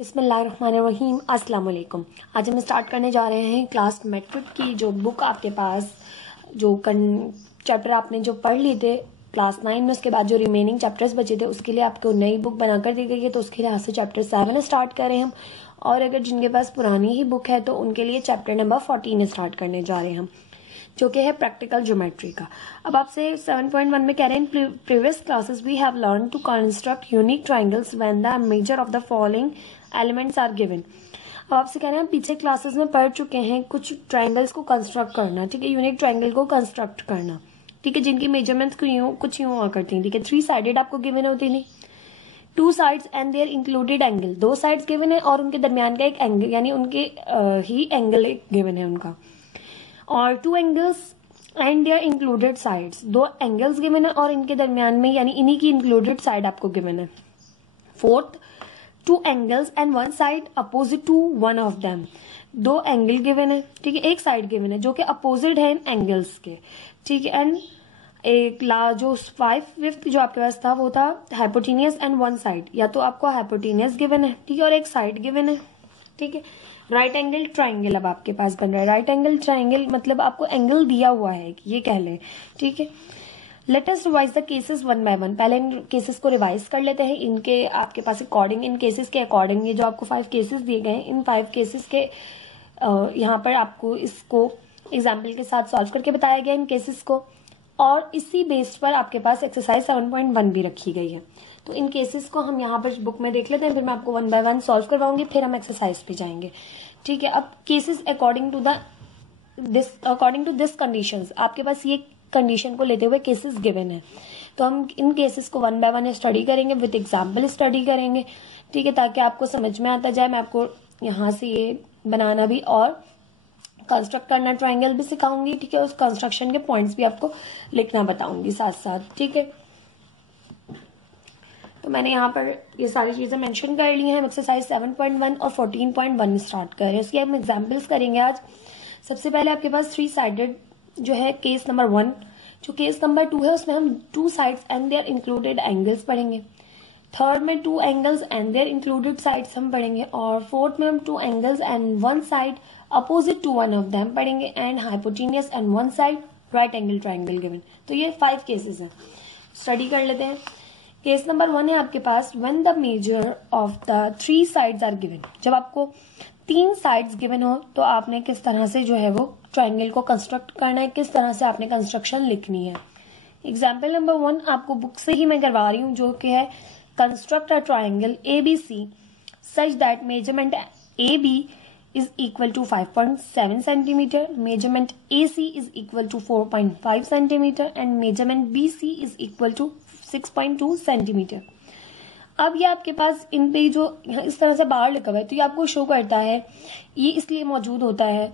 बिस्मिल्लाहिर्रहमानिर्रहीम अस्सलाम वालेकुम। आज हम स्टार्ट करने जा रहे हैं क्लास मैट्रिक की जो बुक आपके पास जो चैप्टर आपने जो पढ़ लिए थे क्लास 9 में, उसके बाद जो रिमेनिंग चैप्टर्स बचे थे उसके लिए आपको नई बुक बनाकर दी गई है। तो उसके लिहाज से चैप्टर 7 स्टार्ट करें हम, और अगर जिनके पास पुरानी ही बुक है तो उनके लिए चैप्टर नंबर 14 स्टार्ट करने जा रहे हैं हम, जो कि है प्रैक्टिकल ज्योमेट्री का। अब आपसे 7.1 में कह रहे हैं previous classes we have learn to construct unique triangles when the measure of the following elements are given. अब आपसे कह रहे हैं हम पीछे क्लासेस में पढ़ चुके हैं कुछ ट्राइंगल्स को कंस्ट्रक्ट करना, ठीक है, यूनिक ट्राइंगल को कंस्ट्रक्ट करना, ठीक है, जिनकी मेजरमेंट्स कुछ यूं हुआ करती हैं, ठीक है। 3 साइडेड आपको गिवन होती थी, 2 sides and their included angle, 2 sides given है और उनके दरमियान का एक एंगल, यानी उनके ही एंगल एक गिवन है उनका, और 2 angles and their included sides, 2 angles given है और इनके दरमियान में यानी इन्हीं की इंक्लूडेड साइड आपको गिवन है। 4th 2 angles and 1 side opposite to one of them, 2 angle given है, ठीक है, एक साइड गिवन है जो कि अपोजिट है इन एंगल्स के, ठीक है। एंड एक जो 5th जो आपके पास था वो था हाइपोटेनियस एंड 1 साइड, या तो आपको हाइपोटेनियस गिवन है, ठीक है, और एक साइड गिवन है, ठीक है। राइट एंगल ट्राइंगल अब आपके पास बन रहा है। राइट एंगल ट्राइंगल मतलब आपको एंगल दिया हुआ है, ये कह लें, ठीक है। Let us revise the cases one by one. पहले इन केसेस को रिवाइज कर लेते हैं, इनके आपके पास अकॉर्डिंग, इन केसेस के अकॉर्डिंग, ये जो आपको 5 केसेस दिए गए हैं, इन 5 केसेस के यहाँ पर आपको इसको एग्जाम्पल के साथ सॉल्व करके बताया गया इन केसेस को, और इसी बेस पर आपके पास एक्सरसाइज 7.1 भी रखी गई है। तो इन केसेस को हम यहाँ पर बुक में देख लेते हैं, फिर मैं आपको 1 बाय 1 सॉल्व करवाऊंगी, फिर हम एक्सरसाइज पे जाएंगे, ठीक है। अब cases according to this conditions, आपके पास ये कंडीशन को लेते हुए केसेस गिवन है, तो हम इन केसेस को 1 बाय 1 स्टडी करेंगे, विद एग्जाम्पल स्टडी करेंगे, ठीक है, ताकि आपको समझ में आता जाए। मैं आपको यहाँ से ये बनाना भी और कंस्ट्रक्ट करना ट्राइंगल भी सिखाऊंगी, ठीक है, उस कंस्ट्रक्शन के पॉइंट्स भी आपको लिखना बताऊंगी साथ साथ, ठीक है। तो मैंने यहाँ पर ये सारी चीजें मेंशन कर ली हैं। एक्सरसाइज 7.1 और 14.1 स्टार्ट कर रहे हैं, उसकी हम एग्जाम्पल्स करेंगे आज। सबसे पहले आपके पास 3 साइडेड जो है केस नंबर 1, जो केस नंबर 2 है उसमें हम 2 sides and their included angles पढ़ेंगे। 3rd में 2 angles and their included sides हम पढ़ेंगे, और 4th में हम 2 angles and 1 side opposite to one of them पढ़ेंगे, and hypotenuse and 1 side right angle triangle given. तो ये 5 केसेस हैं, स्टडी कर लेते हैं। केस नंबर 1 है आपके पास when the measure of the 3 sides are given. जब आपको 3 साइड्स गिवन हो तो आपने किस तरह से जो है वो ट्राइंगल को कंस्ट्रक्ट करना है, किस तरह से आपने कंस्ट्रक्शन लिखनी है। एग्जाम्पल नंबर 1 आपको बुक से ही मैं करवा रही हूँ, जो कि है construct a triangle ABC such that measurement AB is equal to 5.7 centimeter, measurement AC is equal to 4.5 centimeter and measurement BC is equal to 6.2 centimeter। अब ये आपके पास इन पे जो इस तरह से बाहर लिखा हुआ है, तो ये आपको शो करता है, ये इसलिए मौजूद होता है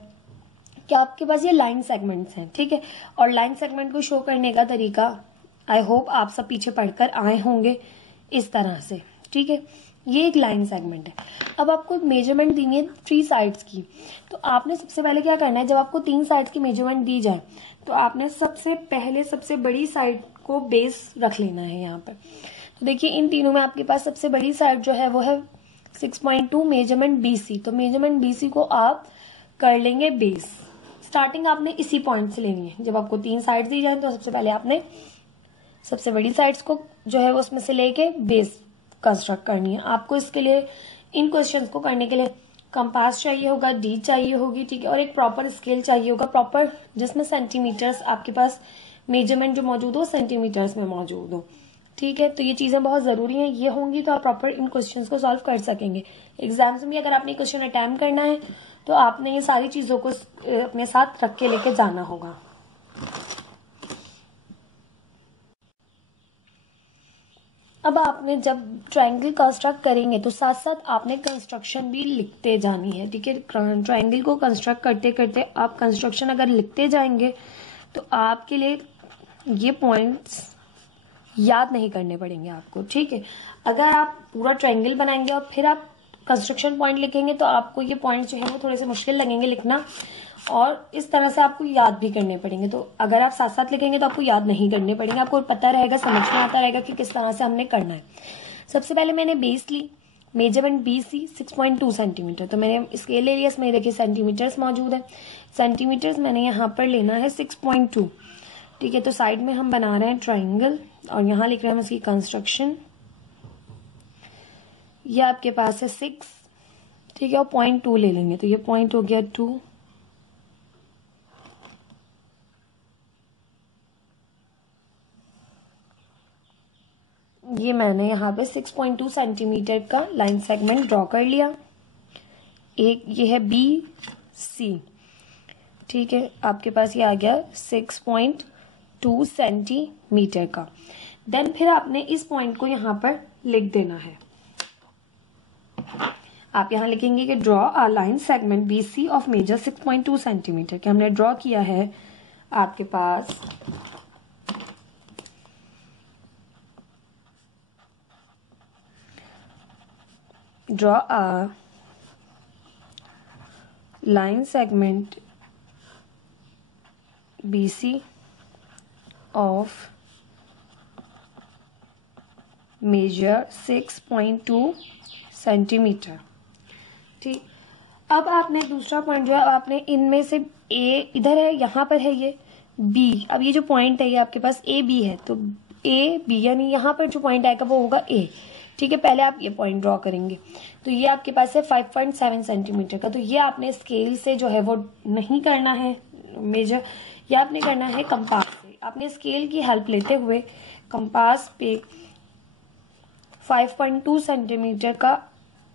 कि आपके पास ये लाइन सेगमेंट्स हैं, ठीक है, और लाइन सेगमेंट को शो करने का तरीका आई होप आप सब पीछे पढ़कर आए होंगे इस तरह से, ठीक है। ये एक लाइन सेगमेंट है। अब आपको मेजरमेंट दी है 3 साइड्स की, तो आपने सबसे पहले क्या करना है, जब आपको 3 साइड्स की मेजरमेंट दी जाए तो आपने सबसे पहले सबसे बड़ी साइड को बेस रख लेना है यहाँ पर। तो देखिए इन तीनों में आपके पास सबसे बड़ी साइड जो है वो है 6.2 मेजरमेंट BC, तो मेजरमेंट BC को आप कर लेंगे बेस। स्टार्टिंग आपने इसी पॉइंट से लेनी है, जब आपको 3 साइड दी जाए तो सबसे पहले आपने सबसे बड़ी साइड्स को जो है उसमें से लेके बेस कंस्ट्रक्ट करनी है। आपको इसके लिए इन क्वेश्चंस को करने के लिए कंपास चाहिए होगा, डी चाहिए होगी, ठीक है, और एक प्रॉपर स्केल चाहिए होगा, प्रॉपर, जिसमें सेंटीमीटर्स आपके पास मेजरमेंट जो मौजूद हो सेंटीमीटर्स में मौजूद हो, ठीक है। तो ये चीजें बहुत जरूरी हैं, ये होंगी तो आप प्रॉपर इन क्वेश्चंस को सॉल्व कर सकेंगे। एग्जाम्स में भी अगर आपने क्वेश्चन अटेम्प्ट करना है तो आपने ये सारी चीजों को अपने साथ रख के लेके जाना होगा। अब आपने जब ट्राइंगल कंस्ट्रक्ट करेंगे तो साथ साथ आपने कंस्ट्रक्शन भी लिखते जानी है, ठीक है। ट्राइंगल को कंस्ट्रक्ट करते करते आप कंस्ट्रक्शन अगर लिखते जाएंगे तो आपके लिए ये पॉइंट्स याद नहीं करने पड़ेंगे आपको, ठीक है। अगर आप पूरा ट्राइंगल बनाएंगे और फिर आप कंस्ट्रक्शन पॉइंट लिखेंगे तो आपको ये पॉइंट जो है वो थोड़े से मुश्किल लगेंगे लिखना, और इस तरह से आपको याद भी करने पड़ेंगे। तो अगर आप साथ साथ लिखेंगे तो आपको याद नहीं करने पड़ेंगे, आपको पता रहेगा, समझ में आता रहेगा कि किस तरह से हमने करना है। सबसे पहले मैंने बेस ली, मेजरमेंट BC 6.2 सेंटीमीटर। तो मैंने स्केल ले लिया, इसमें देखिए सेंटीमीटर्स मौजूद है, सेंटीमीटर्स मैंने यहाँ पर लेना है 6.2। ठीक है, तो साइड में हम बना रहे हैं ट्राइंगल और यहाँ लिख रहे हैं हम इसकी कंस्ट्रक्शन। ये आपके पास है 6, ठीक है, और 0.2 ले लेंगे, तो ये पॉइंट हो गया 2, ये मैंने यहाँ पे 6.2 सेंटीमीटर का लाइन सेगमेंट ड्रॉ कर लिया। एक ये है BC, ठीक है, आपके पास ये आ गया 6.2 सेंटीमीटर का। देन फिर आपने इस पॉइंट को यहाँ पर लिख देना है। आप यहाँ लिखेंगे कि draw a line segment BC of measure 6.2 centimetre, कि हमने ड्रॉ किया है आपके पास draw a line segment BC of measure 6.2 centimetre. ठीक, अब आपने दूसरा पॉइंट जो है, आपने इनमें से A इधर है, यहाँ पर है ये B। अब ये जो पॉइंट है ये आपके पास AB है, तो AB यानी यहाँ पर जो पॉइंट आएगा वो होगा A। ठीक है, पहले आप ये पॉइंट ड्रॉ करेंगे, तो ये आपके पास है 5.7 सेंटीमीटर का। तो ये आपने स्केल से जो है वो नहीं करना है मेजर, ये आपने करना है कंपास से। आपने स्केल की हेल्प लेते हुए कंपास पे 5.2 सेंटीमीटर का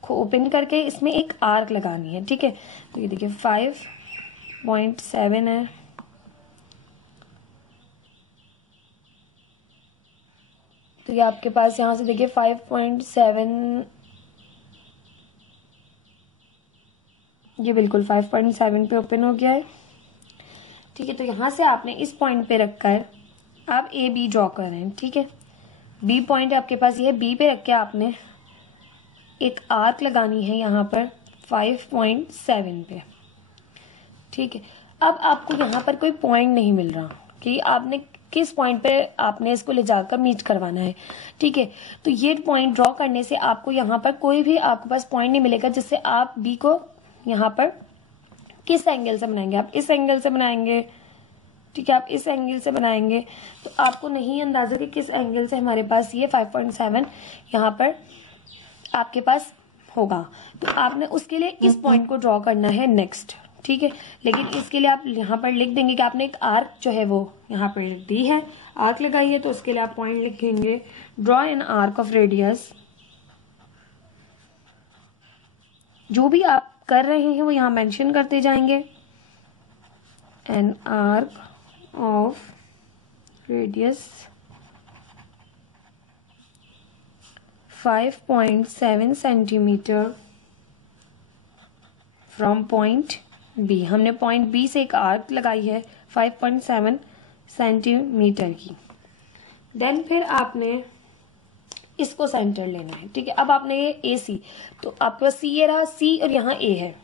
ओपन करके इसमें एक आर्क लगानी है। ठीक है, तो ये देखिए 5.7 है, तो ये आपके पास यहां से देखिए 5.7, ये बिल्कुल 5.7 पे ओपन हो गया है। ठीक है, तो यहां से आपने इस पॉइंट पे रखकर आप AB ड्रॉ कर रहे हैं। ठीक है, B पॉइंट आपके पास ये B पे रख के आपने एक आर्क लगानी है यहाँ पर 5.7 पे। ठीक है, अब आपको यहाँ पर कोई पॉइंट नहीं मिल रहा कि आपने किस पॉइंट पे आपने इसको ले जाकर मीट करवाना है। ठीक है, तो ये पॉइंट ड्रॉ करने से आपको यहाँ पर कोई भी आपके पास पॉइंट नहीं मिलेगा जिससे आप B को यहाँ पर किस एंगल से बनाएंगे, आप इस एंगल से बनाएंगे। ठीक है, आप इस एंगल से बनाएंगे तो आपको नहीं अंदाजा कि किस एंगल से हमारे पास ये 5.7 यहाँ पर आपके पास होगा। तो आपने उसके लिए इस पॉइंट को ड्रॉ करना है नेक्स्ट। ठीक है, लेकिन इसके लिए आप यहाँ पर लिख देंगे कि आपने एक आर्क जो है वो यहाँ पर दी है, आर्क लगाई है, तो उसके लिए आप पॉइंट लिखेंगे draw an arc of radius. जो भी आप कर रहे हैं वो यहाँ मेंशन करते जाएंगे, N arc of radius 5.7 centimetre from point B। हमने पॉइंट B से एक आर्क लगाई है 5.7 सेंटीमीटर की। देन फिर आपने इसको सेंटर लेना है। ठीक है, अब आपने ये AC, तो आपके पास C ये रहा, C और यहाँ A है,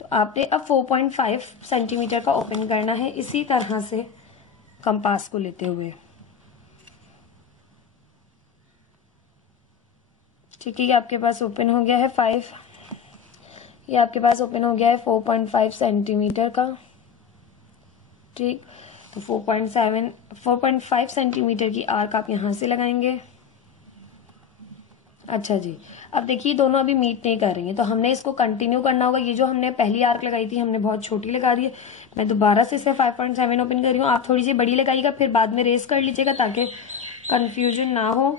तो आपने अब 4.5 सेंटीमीटर का ओपन करना है इसी तरह से कंपास को लेते हुए। ठीक है, ये आपके पास ओपन हो गया है 5, ये आपके पास ओपन हो गया है 4.5 सेंटीमीटर का। ठीक, तो 4.5 सेंटीमीटर की आर्क आप यहां से लगाएंगे। अच्छा जी, अब देखिए दोनों अभी मीट नहीं कर रही हैं, तो हमने इसको कंटिन्यू करना होगा। ये जो हमने पहली आर्क लगाई थी हमने बहुत छोटी लगा दी है, मैं दोबारा से इसे 5.7 ओपन कर रही हूँ। आप थोड़ी सी बड़ी लगाइएगा, फिर बाद में रेस कर लीजिएगा ताकि कंफ्यूजन ना हो।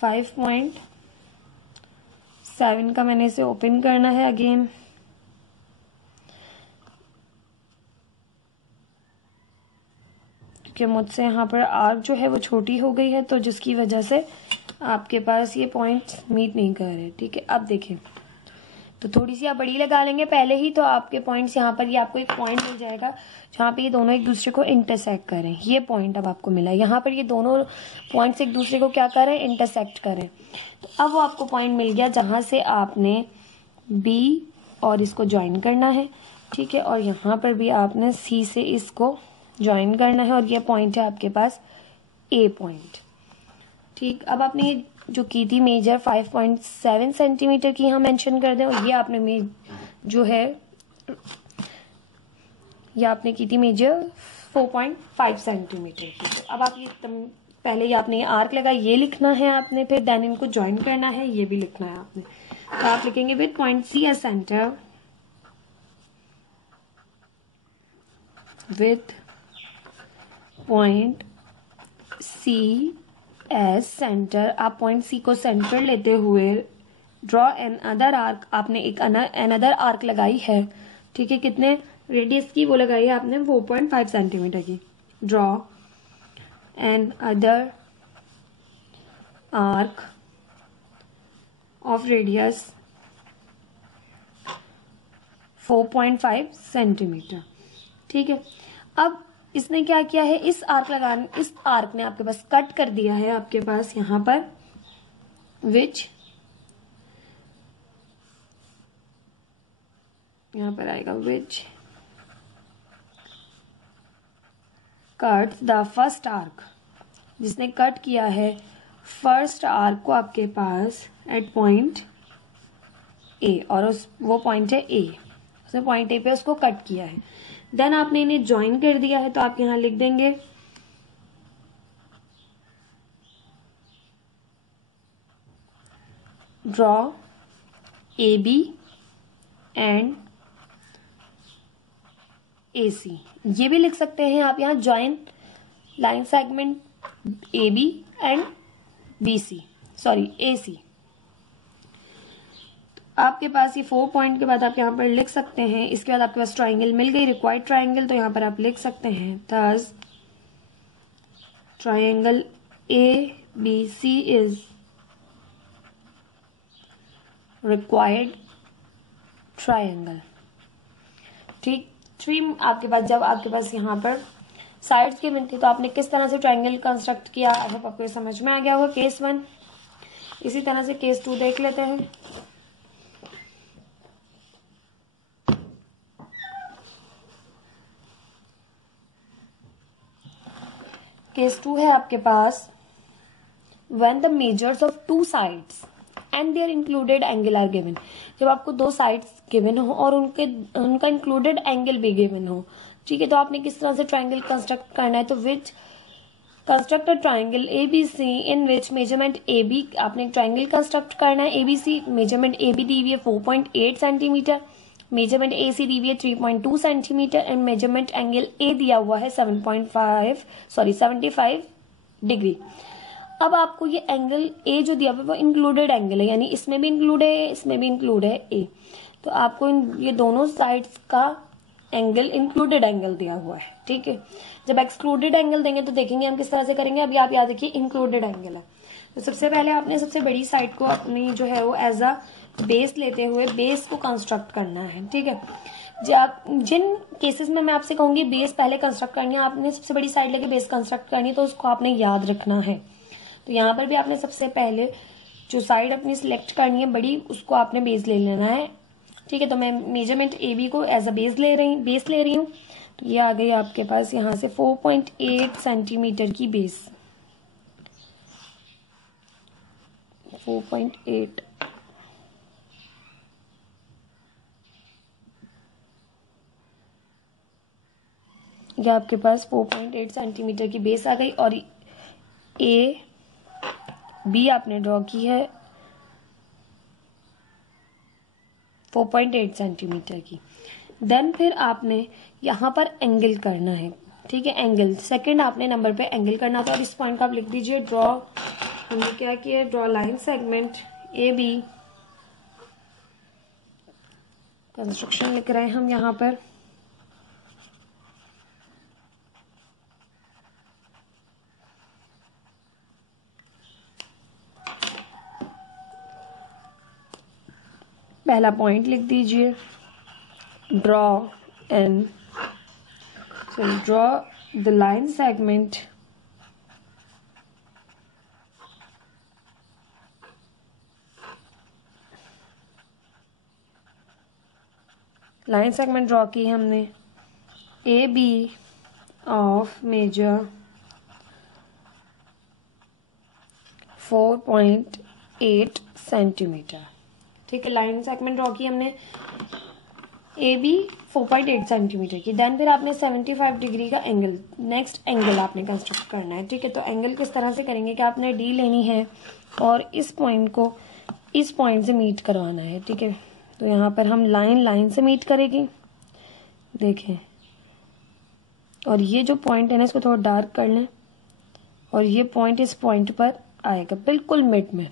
5.7 का मैंने इसे ओपन करना है अगेन। क्योंकि मुझसे यहाँ पर आर्क जो है वो छोटी हो गई है, तो जिसकी वजह से आपके पास ये पॉइंट मीट नहीं कर रहे। ठीक है, अब देखें, तो थोड़ी सी आप बड़ी लगा लेंगे पहले ही, तो आपके पॉइंट्स यहाँ पर ये आपको एक पॉइंट मिल जाएगा जहाँ पे ये दोनों एक दूसरे को इंटरसेक्ट करें। ये पॉइंट अब आपको मिला, यहाँ पर ये दोनों पॉइंट्स एक दूसरे को क्या करें, इंटरसेक्ट करें। तो अब वो आपको पॉइंट मिल गया जहाँ से आपने B और इसको ज्वाइन करना है। ठीक है, और यहाँ पर भी आपने C से इसको ज्वाइन करना है, और ये पॉइंट है आपके पास A पॉइंट। ठीक, अब आपने जो की थी मेजर 5.7 सेंटीमीटर की यहाँ मेंशन कर दें, और ये आपने जो है ये आपने की थी मेजर 4.5 सेंटीमीटर की। तो अब आप ये पहले ये आपने आर्क लगा, ये लिखना है आपने, फिर देन इनको ज्वाइन करना है, ये भी लिखना है आपने। तो आप लिखेंगे with point C as centre, with point C as centre, आप पॉइंट सी को सेंटर लेते हुए ड्रॉ एन अदर आर्क, आपने एक अनदर आर्क लगाई है। ठीक है, कितने रेडियस की वो लगाई है आपने 4.5 सेंटीमीटर की। Draw an other arc of radius 4.5 centimetre. ठीक है, अब इसने क्या किया है, इस आर्क ने आपके पास कट कर दिया है आपके पास यहां पर, विच यहां पर आएगा which cut the first arc, जिसने कट किया है फर्स्ट आर्क को आपके पास एट पॉइंट ए, और वो पॉइंट है ए, उसने पॉइंट ए पे उसको कट किया है। देन आपने इन्हें ज्वाइन कर दिया है, तो आप यहां लिख देंगे draw A B and A C, ये भी लिख सकते हैं आप यहाँ join line segment A B and B C, sorry A C. आपके पास ये 4 पॉइंट के बाद आप यहाँ पर लिख सकते हैं, इसके बाद आपके पास ट्राइंगल मिल गई, रिक्वायर्ड ट्राइंगल, तो यहाँ पर आप लिख सकते हैं thus triangle A B C is required triangle. ठीक, थ्री आपके पास, जब आपके पास यहाँ पर साइड्स की गिनती, तो आपने किस तरह से ट्राइंगल कंस्ट्रक्ट किया, अब आपको समझ में आ गया होगा केस 1। इसी तरह से केस 2 देख लेते हैं। केस 2 है आपके पास, when the measures of two sides and their included angle are given, जब आपको दो साइड्स गिवन हो और उनका इंक्लूडेड एंगल भी गिवन हो। ठीक है, तो आपने किस तरह से ट्राइंगल कंस्ट्रक्ट करना है, तो which construct a triangle A B C in which measurement A B, आपने ट्राइंगल कंस्ट्रक्ट करना है A B C, measurement A B दी हुई है 4.8 सेंटीमीटर, मेजरमेंट ए सी दी हुई है 3.2 centimetre, and measurement angle A दिया हुआ है 75 डिग्री। अब आपको ये एंगल ए जो दिया हुआ है वो इंक्लूडेड एंगल है, यानी इसमें भी इंक्लूड है, इसमें भी इंक्लूड है ए, तो आपको ये दोनों साइड्स का एंगल इंक्लूडेड एंगल दिया हुआ है। ठीक है, जब एक्सक्लूडेड एंगल देंगे तो देखेंगे हम किस तरह से करेंगे। अभी आप याद रखिए इंक्लूडेड एंगल है, तो सबसे पहले आपने सबसे बड़ी साइड को अपनी जो है वो एज अ बेस लेते हुए बेस को कंस्ट्रक्ट करना है। ठीक है, जिन केसेस में मैं आपसे कहूंगी बेस पहले कंस्ट्रक्ट करनी है, आपने सबसे बड़ी साइड लेके बेस कंस्ट्रक्ट करनी है, तो उसको आपने याद रखना है। तो यहाँ पर भी आपने सबसे पहले जो साइड अपनी सिलेक्ट करनी है बड़ी, उसको आपने बेस ले लेना है। ठीक है, तो मैं मेजरमेंट ए बी को एज अ बेस ले रही हूँ। तो ये आ गई आपके पास यहाँ से 4.8 सेंटीमीटर की बेस, 4.8। ये आपके पास 4.8 सेंटीमीटर की बेस आ गई, और ए बी आपने ड्रॉ की है 4.8 सेंटीमीटर की। देन फिर आपने यहाँ पर एंगल करना है। ठीक है, एंगल सेकंड आपने नंबर पे एंगल करना था, और इस पॉइंट को आप लिख दीजिए ड्रॉ, हमने क्या किया, draw line segment A B, construction लिख रहे हैं हम यहाँ पर। पहला पॉइंट लिख दीजिए draw and draw the line segment draw की हमने A B of measure 4.8 centimetre. ठीक है, लाइन सेगमेंट ड्रॉ की हमने ए बी 4.8 सेंटीमीटर की। देन फिर आपने 75 डिग्री का एंगल, नेक्स्ट एंगल आपने कंस्ट्रक्ट करना है। ठीक है, तो एंगल किस तरह से करेंगे कि आपने डी लेनी है और इस पॉइंट को इस पॉइंट से मीट करवाना है। ठीक है, तो यहाँ पर हम लाइन से मीट करेगी, देखें, और ये जो पॉइंट है ना इसको थोड़ा डार्क कर लें और ये पॉइंट इस पॉइंट पर आएगा बिल्कुल मिड में।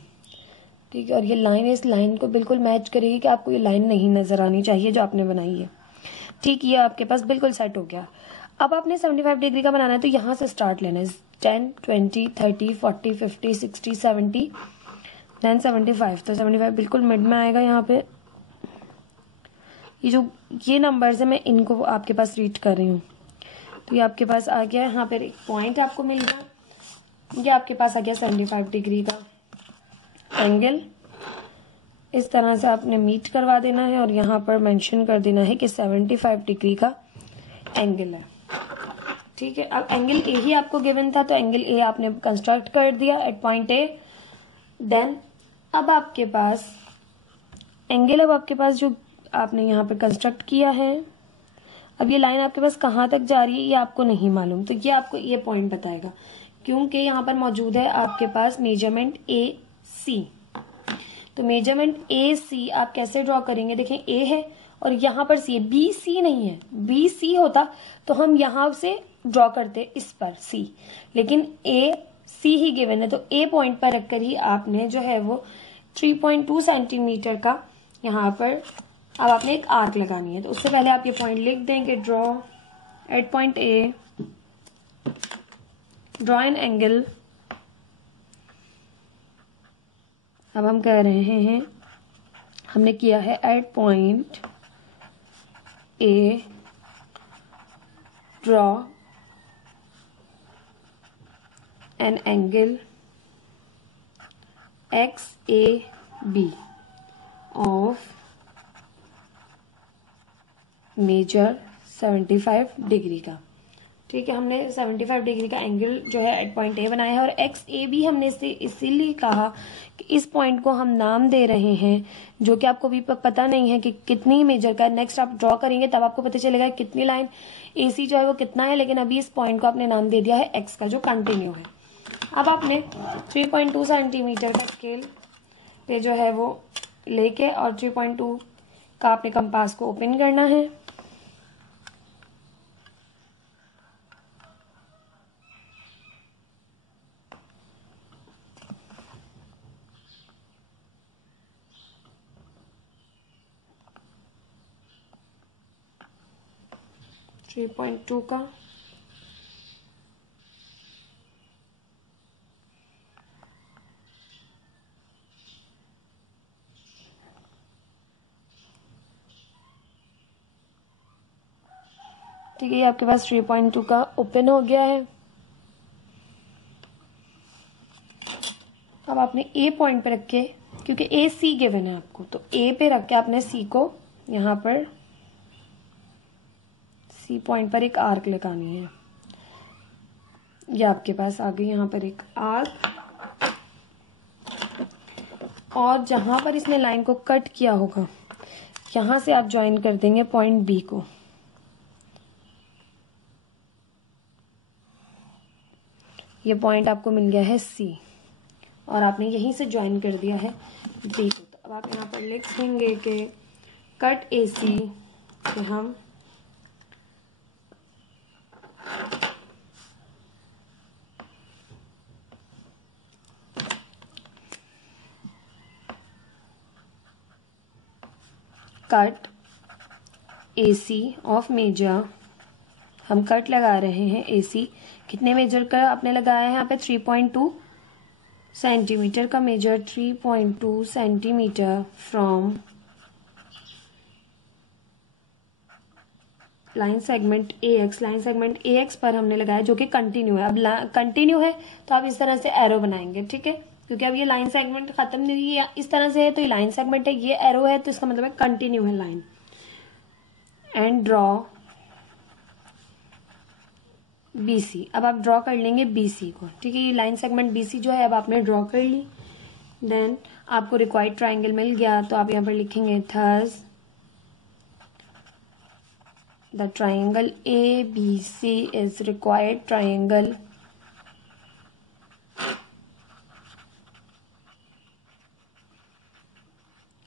ठीक है, और ये लाइन इस लाइन को बिल्कुल मैच करेगी कि आपको ये लाइन नहीं नजर आनी चाहिए जो आपने बनाई है। ठीक, ये आपके पास बिल्कुल सेट हो गया। अब आपने 75 डिग्री का बनाना है तो यहाँ से स्टार्ट लेना है, 10, 20, 30, 40, 50, 60, 70, देन 75। तो 75 बिल्कुल मिड में आएगा। यहाँ पे ये नंबर है, मैं इनको आपके पास रीड कर रही हूँ। तो ये आपके पास आ गया, यहाँ पर एक पॉइंट आपको मिल गया, ये आपके पास आ गया 75 डिग्री का एंगल। इस तरह से आपने मीट करवा देना है और यहाँ पर मेंशन कर देना है कि 75 डिग्री का एंगल है। ठीक है, अब एंगल ए ही आपको गिवन था तो एंगल ए आपने कंस्ट्रक्ट कर दिया एट पॉइंट ए। देन अब आपके पास एंगल, अब आपके पास जो आपने यहाँ पर कंस्ट्रक्ट किया है, अब ये लाइन आपके पास कहाँ तक जा रही है ये आपको नहीं मालूम, तो ये आपको ये पॉइंट बताएगा, क्योंकि यहाँ पर मौजूद है आपके पास मेजरमेंट ए सी। तो मेजरमेंट ए सी आप कैसे ड्रॉ करेंगे, देखें ए है और यहाँ पर सी है, बी सी नहीं है। बी सी होता तो हम यहाँ से ड्रॉ करते इस पर सी, लेकिन ए सी ही गिवन है तो ए पॉइंट पर रखकर ही आपने जो है वो 3.2 सेंटीमीटर का यहाँ पर अब आपने एक आर्क लगानी है। तो उससे पहले आप ये पॉइंट लिख देंगे, draw at point A, draw an angle. अब हम कह रहे हैं, हमने किया है at point A draw an angle X A B of measure 75 degree का। ठीक है, हमने 75 डिग्री का एंगल जो है एट पॉइंट ए बनाया है और एक्स ए बी हमने इसीलिए कहा कि इस पॉइंट को हम नाम दे रहे हैं, जो कि आपको भी पता नहीं है कि कितनी मेजर का। नेक्स्ट आप ड्रॉ करेंगे तब आपको पता चलेगा कितनी लाइन ए सी जो है वो कितना है, लेकिन अभी इस पॉइंट को आपने नाम दे दिया है एक्स का जो कंटिन्यू है। अब आपने 3.2 सेंटीमीटर का स्केल पे जो है वो लेके और 3.2 का आपने कंपास को ओपन करना है। थ्री पॉइंट टू का ठीक है, ये आपके पास 3.2 का ओपन हो गया है। अब आपने ए पॉइंट पे रख के, क्योंकि ए सी गिवन है आपको, तो ए पे रख के आपने सी को यहाँ पर सी पॉइंट पर एक आर्क लगानी है। ये आपके पास आ गई यहाँ पर एक आर्क, और जहां पर इसने लाइन को कट किया होगा यहां से आप ज्वाइन कर देंगे पॉइंट बी को। ये पॉइंट आपको मिल गया है सी और आपने यहीं से ज्वाइन कर दिया है बी को। तो अब आप यहाँ पर लिख देंगे कि कट ए सी, तो हम cut A C of measure, हम कट लगा रहे हैं ए सी, कितने मेजर का आपने लगाया है यहाँ पे 3.2 सेंटीमीटर का मेजर, 3.2 centimetre from line segment A X. Line segment A X पर हमने लगाया जो कि कंटिन्यू है। अब कंटिन्यू है तो आप इस तरह से एरो बनाएंगे, ठीक है, क्योंकि अब ये लाइन सेगमेंट खत्म नहीं हुई है, इस तरह से है तो ये लाइन सेगमेंट है, ये एरो है तो इसका मतलब है कंटिन्यू है लाइन। And draw BC। अब आप ड्रॉ कर लेंगे BC को, ठीक है। ये लाइन सेगमेंट BC जो है अब आपने ड्रॉ कर ली। देन आपको रिक्वायर्ड ट्राइंगल मिल गया, तो आप यहाँ पर लिखेंगे thus the triangle ABC is required triangle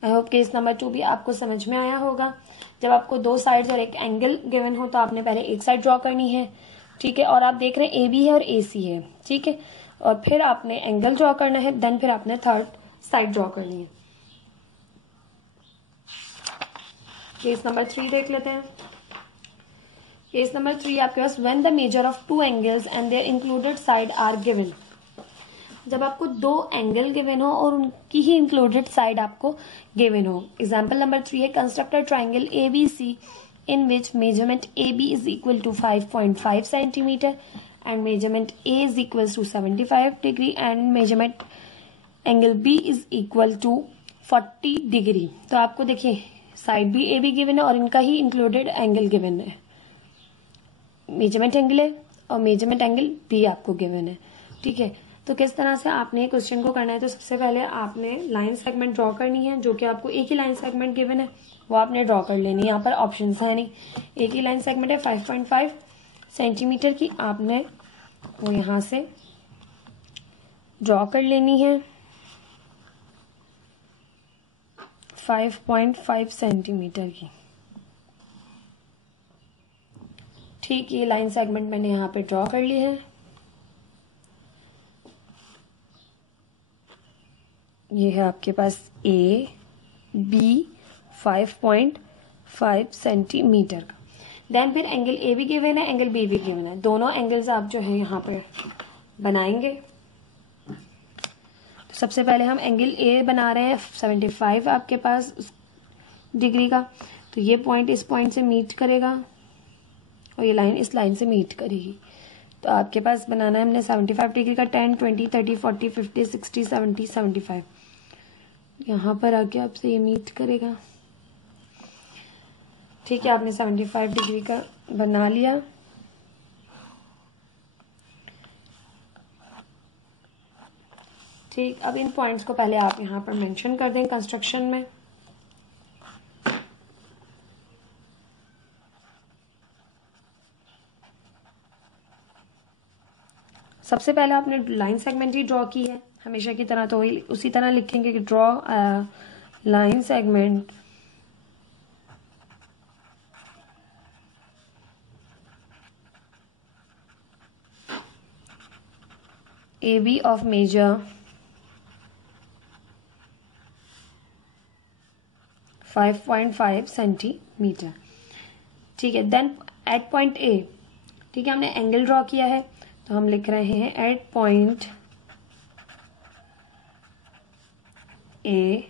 I hope case number 2 भी आपको समझ में आया होगा। जब आपको दो साइड्स और एक एंगल गिवन हो तो आपने पहले एक साइड ड्रॉ करनी है, ठीक है। और आप देख रहे हैं AB है और AC है, ठीक है। और फिर आपने एंगल ड्रॉ करना है, देन फिर आपने थर्ड साइड ड्रॉ करनी है। केस नंबर 3 देख लेते हैं। केस नंबर 3 आपके पास when the measure of two angles and their included side are given. जब आपको दो एंगल गिवन हो और उनकी ही इंक्लूडेड साइड आपको गिवन हो। एग्जाम्पल नंबर 3 है construct a triangle ABC in which measurement AB is equal to 5.5 centimeter and measurement A is equals to 75 degree and measurement angle B is equal to 40 degree। तो आपको देखिए side भी AB given है और इनका ही included angle given है, measurement angle है और मेजरमेंट एंगल B आपको गिवन है, ठीक है। तो किस तरह से आपने क्वेश्चन को करना है, तो सबसे पहले आपने लाइन सेगमेंट ड्रॉ करनी है, जो कि आपको एक ही लाइन सेगमेंट गिवन है वो आपने ड्रॉ कर लेनी है। यहाँ पर ऑप्शंस है नहीं, एक ही लाइन सेगमेंट है 5.5 सेंटीमीटर की, आपने वो यहाँ से ड्रॉ कर लेनी है 5.5 सेंटीमीटर की, ठीक। ये लाइन सेगमेंट मैंने यहाँ पे ड्रॉ कर ली है। ये है आपके पास AB 5.5 सेंटीमीटर का। देन फिर एंगल A भी गिवन है, एंगल B भी गिवन है, दोनों एंगल्स आप जो है यहाँ पे बनाएंगे। तो सबसे पहले हम एंगल A बना रहे हैं 75 आपके पास डिग्री का, तो ये पॉइंट इस पॉइंट से मीट करेगा और ये लाइन इस लाइन से मीट करेगी। तो आपके पास बनाना है हमने 75 डिग्री का 10, 20, 30, 40, 50, 60, 70, 75। यहाँ पर आके आपसे ये मीट करेगा, ठीक है। आपने 75 डिग्री का बना लिया। ठीक, अब इन पॉइंट्स को पहले आप यहाँ पर मेंशन कर दें कंस्ट्रक्शन में। सबसे पहले आपने लाइन सेगमेंट ही ड्रॉ की है, हमेशा की तरह तो उसी तरह लिखेंगे कि draw line segment AB of measure 5.5 centimetre, ठीक है। देन एट पॉइंट A, ठीक है, हमने एंगल ड्रॉ किया है तो हम लिख रहे हैं at point A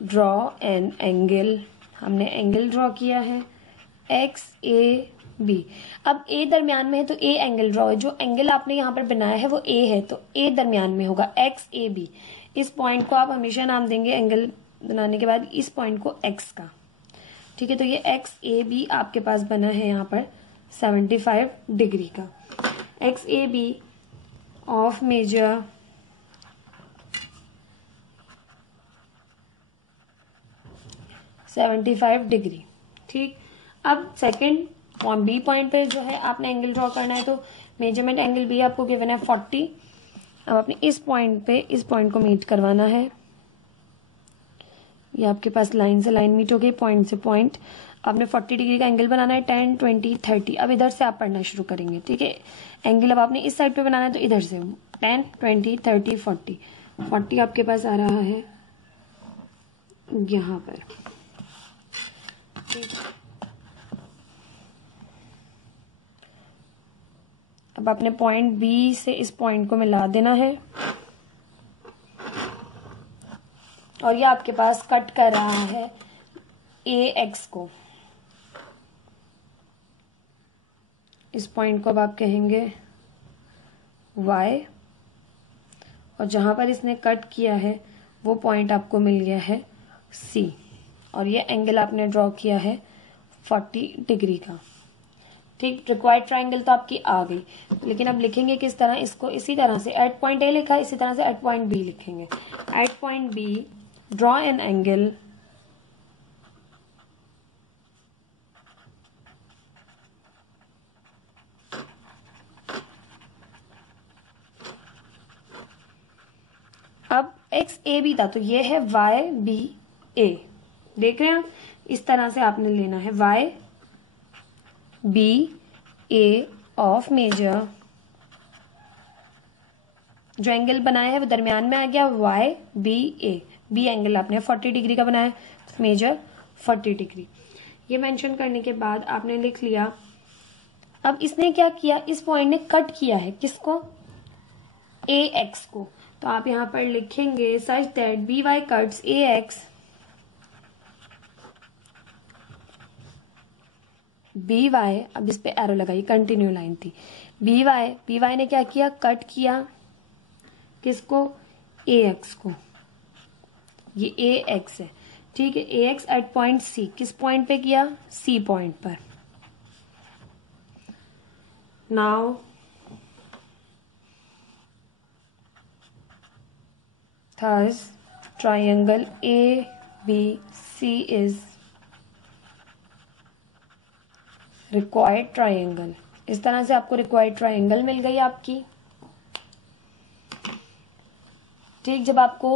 draw an angle, हमने एंगल ड्रॉ किया है XAB। अब A दरमियान में है तो A एंगल ड्रॉ है, जो एंगल आपने यहाँ पर बनाया है वो A है तो A दरमियान में होगा XAB। इस पॉइंट को आप हमेशा नाम देंगे एंगल बनाने के बाद इस पॉइंट को X का, ठीक है। तो ये XAB आपके पास बना है यहाँ पर 75 डिग्री का। XAB ऑफ मेजर डिग्री, ठीक। अब सेकंड B पॉइंट पे जो है आपने एंगल ड्रॉ करना है, तो मेजरमेंट एंगल B आपको गिवन है 40। अब आपने इस पॉइंट पे इस पॉइंट को मीट करवाना है, ये आपके पास लाइन से लाइन मीट हो गई, पॉइंट से पॉइंट। आपने 40 डिग्री का एंगल बनाना है 10, 20, 30। अब इधर से आप पढ़ना शुरू करेंगे, ठीक है। एंगल अब आपने इस साइड पे बनाना है तो इधर से 10, 20, 30, 40। 40 आपके पास आ रहा है यहाँ पर, ठीक। अब आपने पॉइंट B से इस पॉइंट को मिला देना है और ये आपके पास कट कर रहा है AX को। इस पॉइंट को अब आप कहेंगे Y और जहां पर इसने कट किया है वो पॉइंट आपको मिल गया है C और ये एंगल आपने ड्रॉ किया है 40 डिग्री का, ठीक, रिक्वायर्ड ट्राइंगल तो आपकी आ गई, लेकिन अब लिखेंगे किस तरह इसको, इसी तरह से एट पॉइंट ए लिखा है, इसी तरह से एट पॉइंट बी लिखेंगे। At point B draw an angle अब एक्स ए बी था तो ये है वाई बी ए, देख रहे हैं आप, इस तरह से आपने लेना है Y B A of measure, जो एंगल बनाया है वो दरमियान में आ गया Y B A, B angle आपने 40 डिग्री का बनाया, मेजर 40 डिग्री। ये मेंशन करने के बाद आपने लिख लिया। अब इसने क्या किया, इस पॉइंट ने कट किया है किसको, ए एक्स को, तो आप यहां पर लिखेंगे such that B Y cuts A X, B Y, अब इस पे एरो लगाई, कंटिन्यू लाइन थी, बी वाई ने क्या किया, कट किया किसको, ए एक्स को, ये ए एक्स है, ठीक है, ए एक्स एट पॉइंट सी, किस पॉइंट पे किया, सी पॉइंट पर। Now thus triangle ABC is required triangle। इस तरह से आपको required triangle मिल गई आपकी, ठीक। जब आपको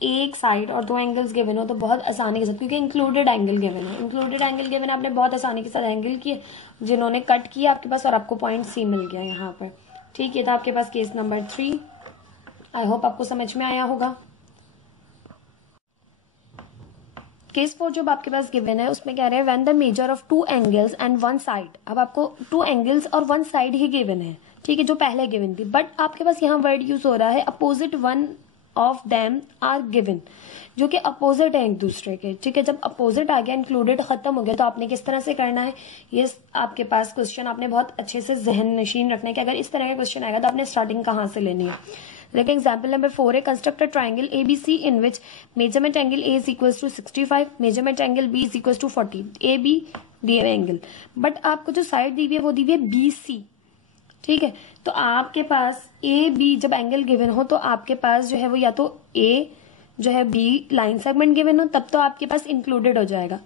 एक साइड और दो एंगल्स गिवन हो तो बहुत आसानी के साथ, क्योंकि इंक्लूडेड एंगल गिवन है, इंक्लूडेड एंगल गिवन है, आपने बहुत आसानी के साथ एंगल किए जिन्होंने कट किया आपके पास, और आपको पॉइंट सी मिल गया यहाँ पर, ठीक। ये था आपके पास केस नंबर 3। आई होप आपको समझ में आया होगा। केस 4 जो आपके पास गिवन है उसमें कह रहे हैं when the measure of 2 angles and 1 side, अब आपको 2 एंगल्स और 1 साइड ही गिवन है, ठीक है, जो पहले गिवन थी, बट आपके पास यहाँ वर्ड यूज हो रहा है opposite one of them are given, जो कि अपोजिट है एक दूसरे के, ठीक है। जब अपोजिट आ गया, इंक्लूडेड खत्म हो गया, तो आपने किस तरह से करना है, ये आपके पास क्वेश्चन आपने बहुत अच्छे से जहन नशीन रखना है कि अगर इस तरह का क्वेश्चन आएगा तो आपने स्टार्टिंग कहाँ से लेनी है। लेकिन एग्जाम्पल नंबर 4 है, construct a triangle ABC in which measurement angle A is equal to 65, measurement angle B is equal to 40, A B दिए हुए एंगल, बट आपको जो साइड दी हुई है वो दी हुई है BC, ठीक है। तो आपके पास ए बी जब एंगल गिवन हो तो आपके पास जो है वो या तो ए जो है बी लाइन सेगमेंट गिवन हो, तब तो आपके पास इंक्लूडेड हो जाएगा।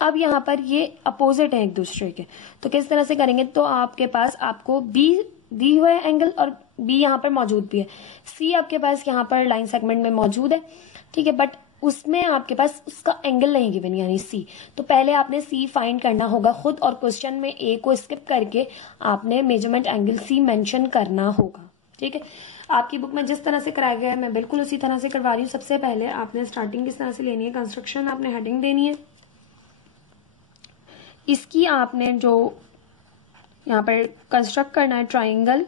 अब यहाँ पर ये अपोजिट है एक दूसरे के, तो किस तरह से करेंगे, तो आपके पास आपको बी दी हुआ है एंगल और बी यहाँ पर मौजूद भी है, सी आपके पास यहाँ पर लाइन सेगमेंट में मौजूद है, ठीक है, बट उसमें आपके पास उसका एंगल नहीं गिवन यानी सी, तो पहले आपने सी फाइंड करना होगा खुद, और क्वेश्चन में ए को स्किप करके आपने मेजरमेंट एंगल सी मेंशन करना होगा, ठीक है। आपकी बुक में जिस तरह से कराया गया है मैं बिल्कुल उसी तरह से करवा रही हूँ। सबसे पहले आपने स्टार्टिंग किस तरह से लेनी है, कंस्ट्रक्शन आपने हेडिंग देनी है, इसकी आपने जो यहाँ पर कंस्ट्रक्ट करना है ट्राइंगल,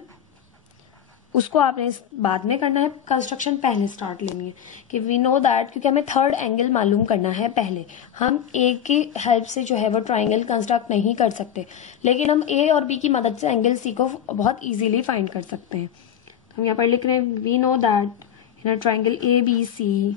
उसको आपने बाद में करना है, कंस्ट्रक्शन पहले स्टार्ट लेनी है कि वी नो दैट, क्योंकि हमें थर्ड एंगल मालूम करना है पहले, हम ए की हेल्प से जो है वो ट्राइंगल कंस्ट्रक्ट नहीं कर सकते, लेकिन हम ए और बी की मदद से एंगल सी को बहुत इजीली फाइंड कर सकते हैं। तो हम यहाँ पर लिख रहे हैं we know that in a triangle ABC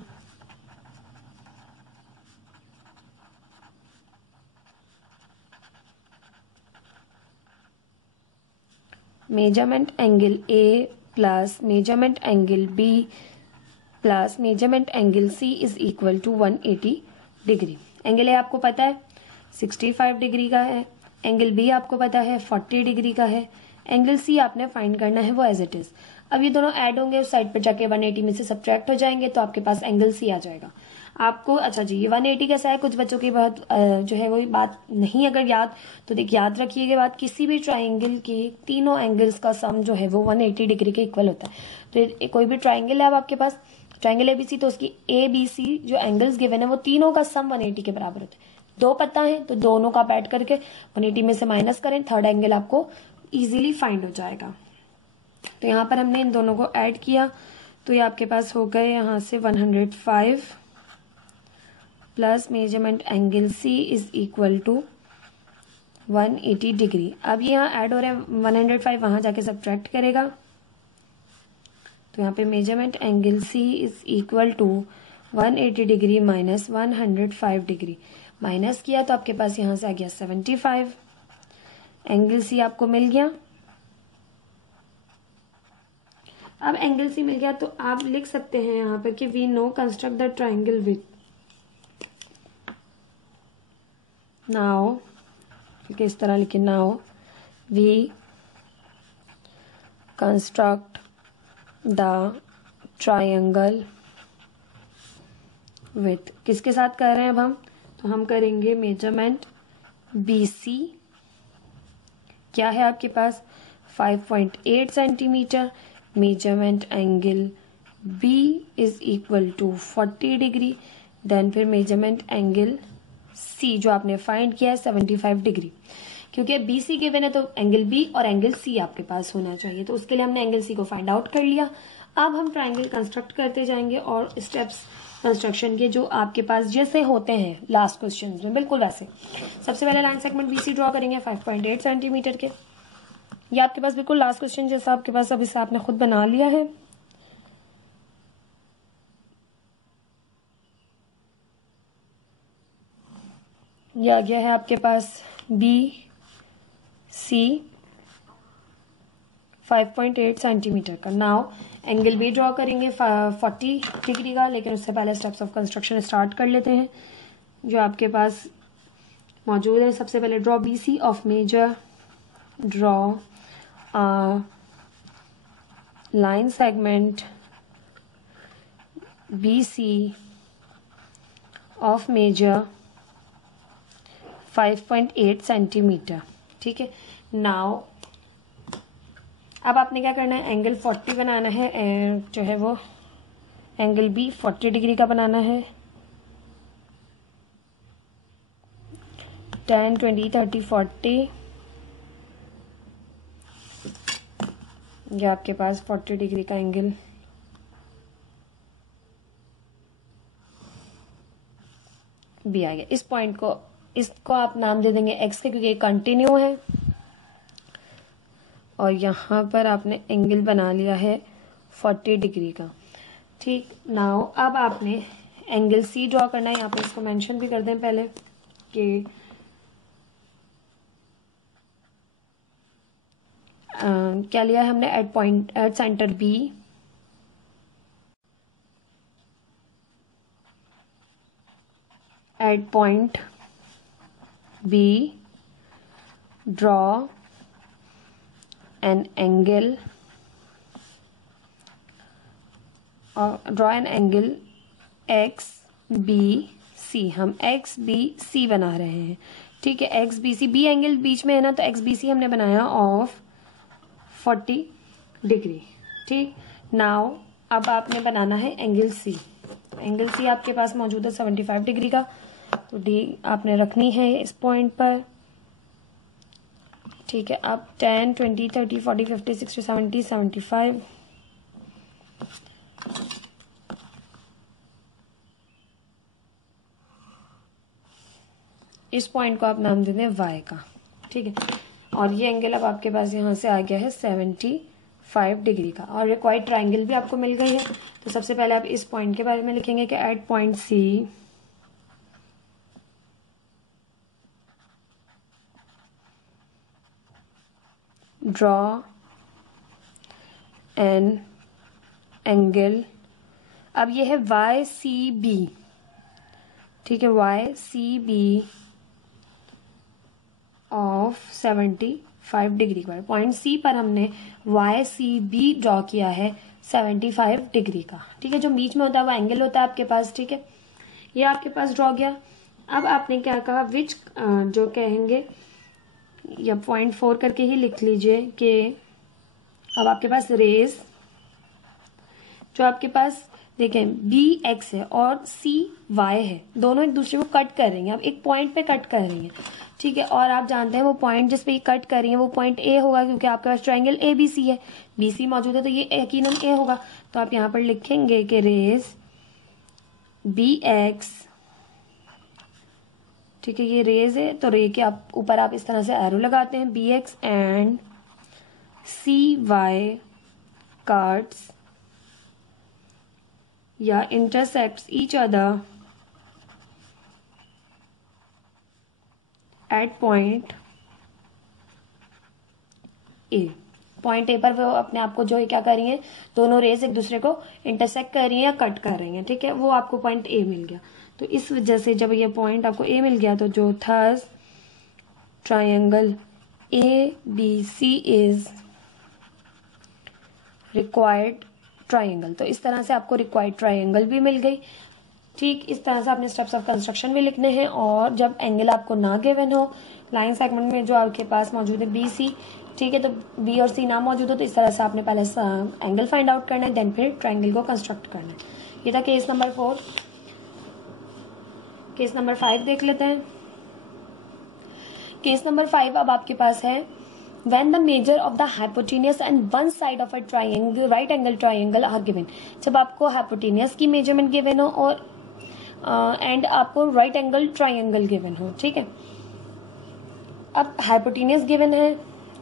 measurement angle A plus measurement angle B plus measurement angle C is equal to 180 degree. Angle A आपको पता है 65 डिग्री का है, एंगल B आपको पता है 40 डिग्री का है, एंगल C आपने फाइंड करना है वो एज इट इज। अब ये दोनों ऐड होंगे, उस साइड पर जाके 180 में से सब्ट्रैक्ट हो जाएंगे, तो आपके पास एंगल C आ जाएगा आपको। अच्छा जी, ये 180 कैसा है, कुछ बच्चों की बहुत जो है वही बात नहीं अगर याद, तो देख याद रखिएगा बात, किसी भी ट्राइंगल के तीनों एंगल्स का सम जो है वो 180 डिग्री के इक्वल होता है। तो कोई भी ट्राइंगल है अब आपके पास ट्राइंगल ABC, तो उसकी ABC जो एंगल्स गिवन है वो तीनों का सम 180 के बराबर होता है। दो पता है तो दोनों का ऐड करके 180 में से माइनस करें, थर्ड एंगल आपको इजीली फाइंड हो जाएगा। तो यहाँ पर हमने इन दोनों को ऐड किया, तो ये आपके पास हो गए यहाँ से 105 plus measurement angle C is equal to 180 degree. अब ये यहाँ ऐड हो रहे हैं, 105 वहां जाके सब्ट्रैक्ट करेगा, तो यहाँ पे measurement angle C is equal to 180 degree minus 105 degree, minus किया तो आपके पास यहाँ से आ गया 75, एंगल सी आपको मिल गया। अब एंगल सी मिल गया तो आप लिख सकते हैं यहाँ पर कि we know construct the triangle with. Now इस तरह लिखे, now we construct the triangle with. किसके साथ कर रहे हैं अब हम? तो हम करेंगे मेजरमेंट BC क्या है आपके पास 5.8 centimetre, measurement angle B is equal to 40 degree, then फिर मेजरमेंट एंगल C जो आपने फाइंड किया है 75 डिग्री। क्योंकि BC गिवन है तो एंगल B और एंगल C आपके पास होना चाहिए, तो उसके लिए हमने एंगल C को फाइंड आउट कर लिया। अब हम ट्राइंगल कंस्ट्रक्ट करते जाएंगे और स्टेप्स कंस्ट्रक्शन के जो आपके पास जैसे होते हैं लास्ट क्वेश्चन में बिल्कुल वैसे। सबसे पहले लाइन सेगमेंट BC ड्रॉ करेंगे 5.8 सेंटीमीटर के। ये आपके पास बिल्कुल लास्ट क्वेश्चन जैसा आपके पास, अब इसे आपने खुद बना लिया है। ये आ गया है आपके पास BC 5.8 सेंटीमीटर का। नाउ एंगल B ड्रॉ करेंगे 40 डिग्री का, लेकिन उससे पहले स्टेप्स ऑफ कंस्ट्रक्शन स्टार्ट कर लेते हैं जो आपके पास मौजूद है। सबसे पहले draw BC of measure, draw line segment BC of measure 5.8 centimetre. ठीक है, नाउ अब आपने क्या करना है, एंगल 40 बनाना है, जो है वो एंगल B 40 डिग्री का बनाना है। 10, 20, 30, 40 ये आपके पास 40 डिग्री का एंगल B आ गया। इस पॉइंट को, इसको आप नाम दे देंगे X के, क्योंकि ये कंटिन्यू है। और यहाँ पर आपने एंगल बना लिया है 40 डिग्री का। ठीक, नाउ अब आपने एंगल C ड्रॉ करना है। यहाँ पे इसको मेंशन भी कर दें पहले कि क्या लिया है हमने, at centre B, at point B draw an angle, draw an angle XBC। हम XBC बना रहे हैं। ठीक है, XBC, B एंगल बीच में है ना, तो XBC हमने बनाया ऑफ 40 डिग्री। ठीक, नाउ अब आपने बनाना है एंगल C। एंगल C आपके पास मौजूद है 75 डिग्री का, तो D आपने रखनी है इस पॉइंट पर। ठीक है, अब 10, 20, 30, 40, 50, 60, 70, 75 इस पॉइंट को आप नाम दे दें Y का। ठीक है, और ये एंगल अब आपके पास यहाँ से आ गया है 75 डिग्री का, और रिक्वायर्ड ट्राइंगल भी आपको मिल गई है। तो सबसे पहले आप इस पॉइंट के बारे में लिखेंगे कि at point C draw an angle, अब ये है YCB। ठीक है, YCB ऑफ 75 डिग्री पर। पॉइंट C पर हमने YCB ड्रॉ किया है 75 डिग्री का। ठीक है, जो बीच में होता है वो एंगल होता है आपके पास। ठीक है, ये आपके पास ड्रॉ गया। अब आपने क्या कहा, विच जो कहेंगे या 0.4 करके ही लिख लीजिए कि अब आपके पास रेज जो आपके पास देखें BX है और CY है, दोनों एक दूसरे को कट कर रही हैं। अब एक पॉइंट पे कट कर रही हैं। ठीक है, और आप जानते हैं वो पॉइंट जिस पे ये कट कर रही हैं वो पॉइंट A होगा, क्योंकि आपके पास ट्राइंगल ABC है, BC मौजूद है, तो ये यकीनन A होगा। तो आप यहाँ पर लिखेंगे कि रेज BX, ठीक है, ये रेज है तो रे के आप ऊपर आप इस तरह से एरो लगाते हैं, BX एंड CY कट्स या intersects each other at point A. Point A पर वो अपने आप को जो है क्या कर रही है, दोनों रेज एक दूसरे को इंटरसेक्ट कर रही है या कट कर रही है, ठीक है, वो आपको पॉइंट ए मिल गया। तो इस वजह से जब ये पॉइंट आपको ए मिल गया तो जो thus triangle A B C is required triangle. तो इस तरह से आपको रिक्वायर्ड ट्राइंगल भी मिल गई। ठीक इस तरह से आपने स्टेप्स ऑफ कंस्ट्रक्शन भी लिखने हैं। और जब एंगल आपको ना गिवन हो, लाइन सेगमेंट में जो आपके पास मौजूद है बी सी, ठीक है, तो बी और सी ना मौजूद हो तो इस तरह से आपने पहले एंगल फाइंड आउट करना है, देन फिर ट्राइंगल को कंस्ट्रक्ट करना है। ये था केस नंबर 4। केस नंबर 5 देख लेते हैं। केस नंबर 5 अब आपके पास है when the measure of the hypotenuse and one side of a triangle right angle triangle are given। जब आपको hypotenuse की मेजरमेंट गिवन हो और एंड आपको राइट एंगल ट्राइंगल गिवन हो, ठीक है। अब हाइपोटेनियस गिवन है,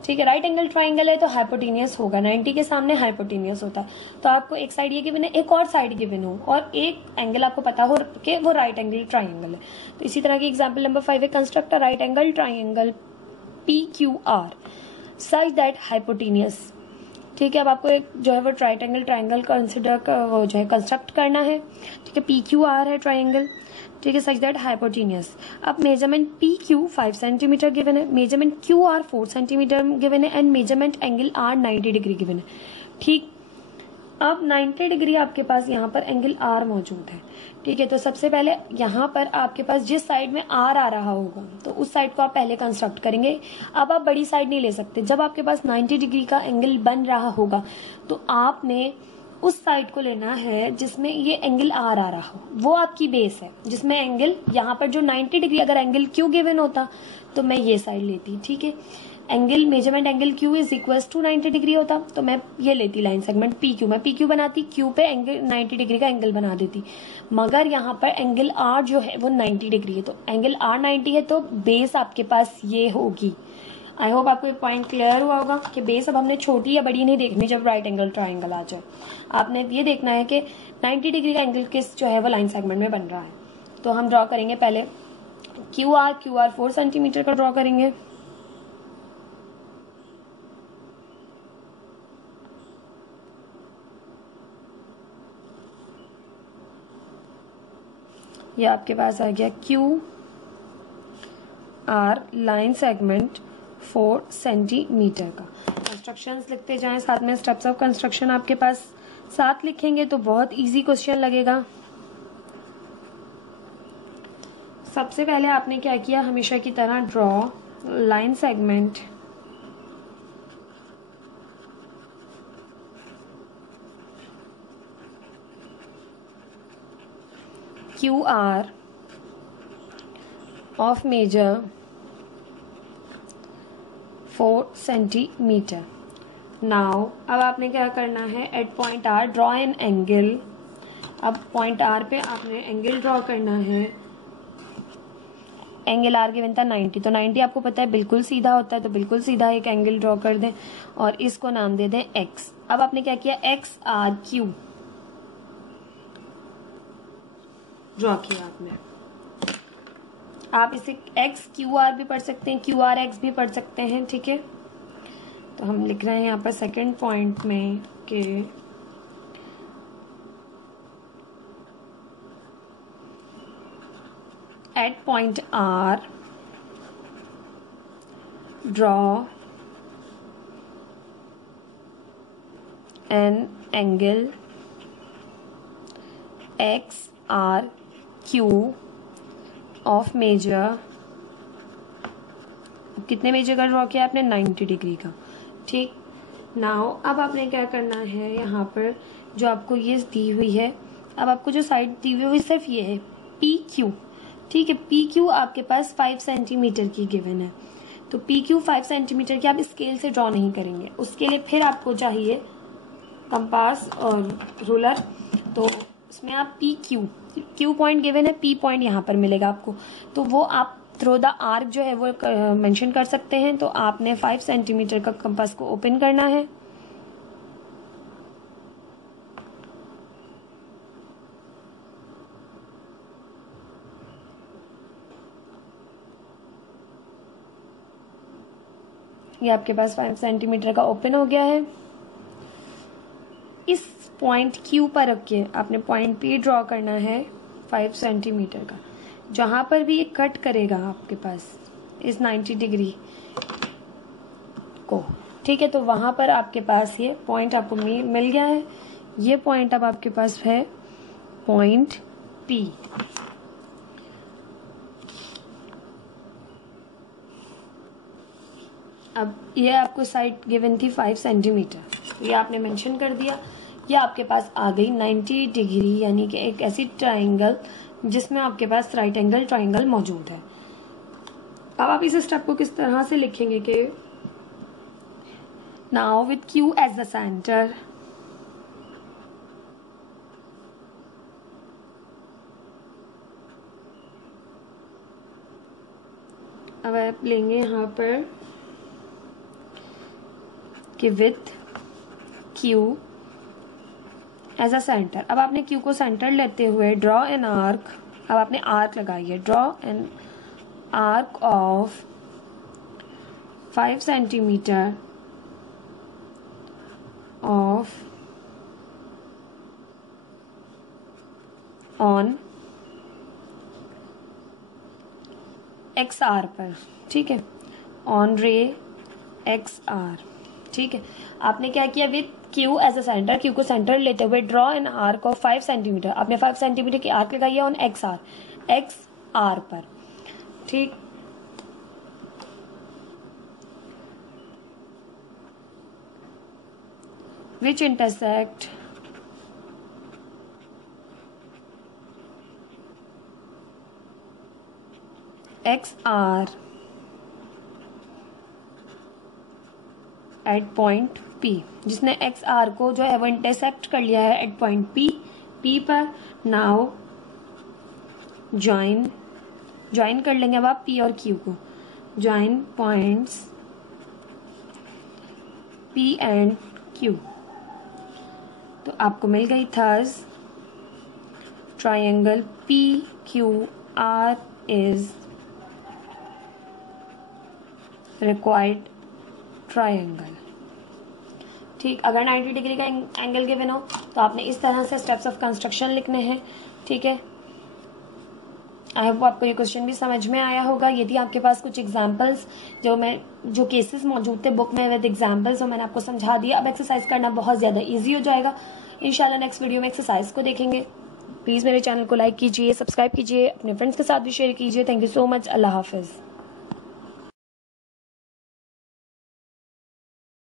ठीक है, राइट एंगल ट्राइंगल है तो हाइपोटेनियस होगा, 90 के सामने हाइपोटेनियस होता है। तो आपको एक साइड ये गिवन है, एक और साइड गिवन हो और एक एंगल आपको पता हो कि वो राइट एंगल ट्राइंगल है। तो इसी तरह की एग्जांपल नंबर 5 है, construct a right angle triangle PQR such that hypotenuse, ठीक है। अब आपको एक जो है वो राइट एंगल ट्राइंगल कंसिडर वो जो है कंस्ट्रक्ट करना है, ठीक है। PQR है ट्राइंगल, ठीक है, सच दैट हाइपोटेनियस। अब मेजरमेंट PQ 5 सेंटीमीटर गिवन है, मेजरमेंट QR 4 सेंटीमीटर गिवन है and measurement angle R 90 degree given है, ठीक। अब 90 डिग्री आपके पास यहाँ पर एंगल R मौजूद है, ठीक है। तो सबसे पहले यहाँ पर आपके पास जिस साइड में R आ रहा होगा तो उस साइड को आप पहले कंस्ट्रक्ट करेंगे। अब आप बड़ी साइड नहीं ले सकते, जब आपके पास 90 डिग्री का एंगल बन रहा होगा तो आपने उस साइड को लेना है जिसमें ये एंगल R आ रहा हो, वो आपकी बेस है जिसमें एंगल यहाँ पर जो 90 डिग्री, अगर एंगल Q गिवन होता तो मैं ये साइड लेती, ठीक है। Angle measurement angle Q is equal to 90 degree होता तो मैं ये लेती लाइन सेगमेंट PQ, मैं PQ बनाती, Q पे एंगल 90 डिग्री का एंगल बना देती। मगर यहाँ पर एंगल R जो है वो 90 डिग्री है, तो एंगल R 90 है तो बेस आपके पास ये होगी। आई होप आपको एक पॉइंट क्लियर हुआ होगा कि बेस अब हमने छोटी या बड़ी नहीं देखनी जब राइट एंगल ट्राइंगल आ जाए। आपने ये देखना है कि 90 डिग्री का एंगल किस जो है वो लाइन सेगमेंट में बन रहा है। तो हम ड्रॉ करेंगे पहले QR 4 सेंटीमीटर का ड्रॉ करेंगे। ये आपके पास आ गया QR लाइन सेगमेंट 4 सेंटीमीटर का। कंस्ट्रक्शंस लिखते जाएं, साथ में स्टेप्स ऑफ कंस्ट्रक्शन आपके पास साथ लिखेंगे तो बहुत इजी क्वेश्चन लगेगा। सबसे पहले आपने क्या किया, हमेशा की तरह draw line segment QR of measure 4 centimetre. Now अब आपने क्या करना है, at point R draw an angle. अब पॉइंट R पे आपने एंगल ड्रॉ करना है। एंगल R गिवन था 90, तो 90 आपको पता है बिल्कुल सीधा होता है, तो बिल्कुल सीधा एक एंगल ड्रॉ कर दें और इसको नाम दे दें X। अब आपने क्या किया, XRQ ड्रॉ किया आपने। आप इसे XQR भी पढ़ सकते हैं, QRX भी पढ़ सकते हैं, ठीक है। तो हम लिख रहे हैं यहाँ पर सेकंड पॉइंट में कि at point R draw an angle XRQ of measure, कितने मेजर का ड्रॉ किया आपने, 90 डिग्री का, ठीक। नाउ अब आपने क्या करना है, यहाँ पर जो आपको ये दी हुई है, अब आपको जो साइड दी हुई सिर्फ ये है PQ, ठीक है। PQ आपके पास 5 सेंटीमीटर की गिवन है, तो PQ 5 सेंटीमीटर की आप स्केल से ड्रॉ नहीं करेंगे, उसके लिए फिर आपको चाहिए कंपास और रूलर। तो उसमें आप Q पॉइंट गिवन है, P पॉइंट यहाँ पर मिलेगा आपको, तो वो आप थ्रू द आर्क जो है वो मेंशन कर सकते हैं। तो आपने 5 सेंटीमीटर का कंपास को ओपन करना है। ये आपके पास 5 सेंटीमीटर का ओपन हो गया है। इस पॉइंट क्यू पर रख के आपने पॉइंट पी ड्रॉ करना है 5 सेंटीमीटर का। जहां पर भी ये कट करेगा आपके पास इस 90 डिग्री को, ठीक है, तो वहां पर आपके पास ये पॉइंट आपको मिल गया है। ये पॉइंट अब आपके पास है पॉइंट पी। अब ये आपको साइड गिवन थी 5 सेंटीमीटर, ये आपने मेंशन कर दिया। ये आपके पास आ गई 90 डिग्री, यानी कि एक ऐसी ट्राइंगल जिसमें आपके पास राइट एंगल ट्राइंगल मौजूद है। अब आप इस स्टेप को किस तरह से लिखेंगे कि now with Q as the centre, अब आप लेंगे यहाँ पर कि with Q as a centre. अब आपने क्यू को सेंटर लेते हुए ड्रॉ एन आर्क, अब आपने आर्क लगाई है, draw an arc of 5 centimetre of on X R पर, ठीक है, ऑन रे एक्स आर, ठीक है। आपने क्या किया, with Q as a centre, Q को सेंटर लेते हुए draw an arc of 5 centimetre, आपने 5 सेंटीमीटर की आर्क लगाई है ऑन एक्स आर पर, ठीक। Which intersect X R at point P, जिसने एक्स आर को जो है वो इंटरसेक्ट कर लिया है एट पॉइंट पी पर। नाउ ज्वाइन कर लेंगे अब आप पी और क्यू को, join points P and Q, तो आपको मिल गई thus triangle P Q R is required triangle, ठीक। अगर 90 डिग्री का एंगल गिवन हो तो आपने इस तरह से स्टेप्स ऑफ कंस्ट्रक्शन लिखने हैं, ठीक है। आई होप आपको ये क्वेश्चन भी समझ में आया होगा। यदि आपके पास कुछ एग्जांपल्स जो केसेस मौजूद थे बुक में विद एग्जांपल्स, वो मैंने आपको समझा दिया। अब एक्सरसाइज करना बहुत ज़्यादा ईजी हो जाएगा। इंशाल्लाह नेक्स्ट वीडियो में एक्सरसाइज को देखेंगे। प्लीज़ मेरे चैनल को लाइक कीजिए, सब्सक्राइब कीजिए, अपने फ्रेंड्स के साथ भी शेयर कीजिए। Thank you so much. अल्लाह हाफिज़।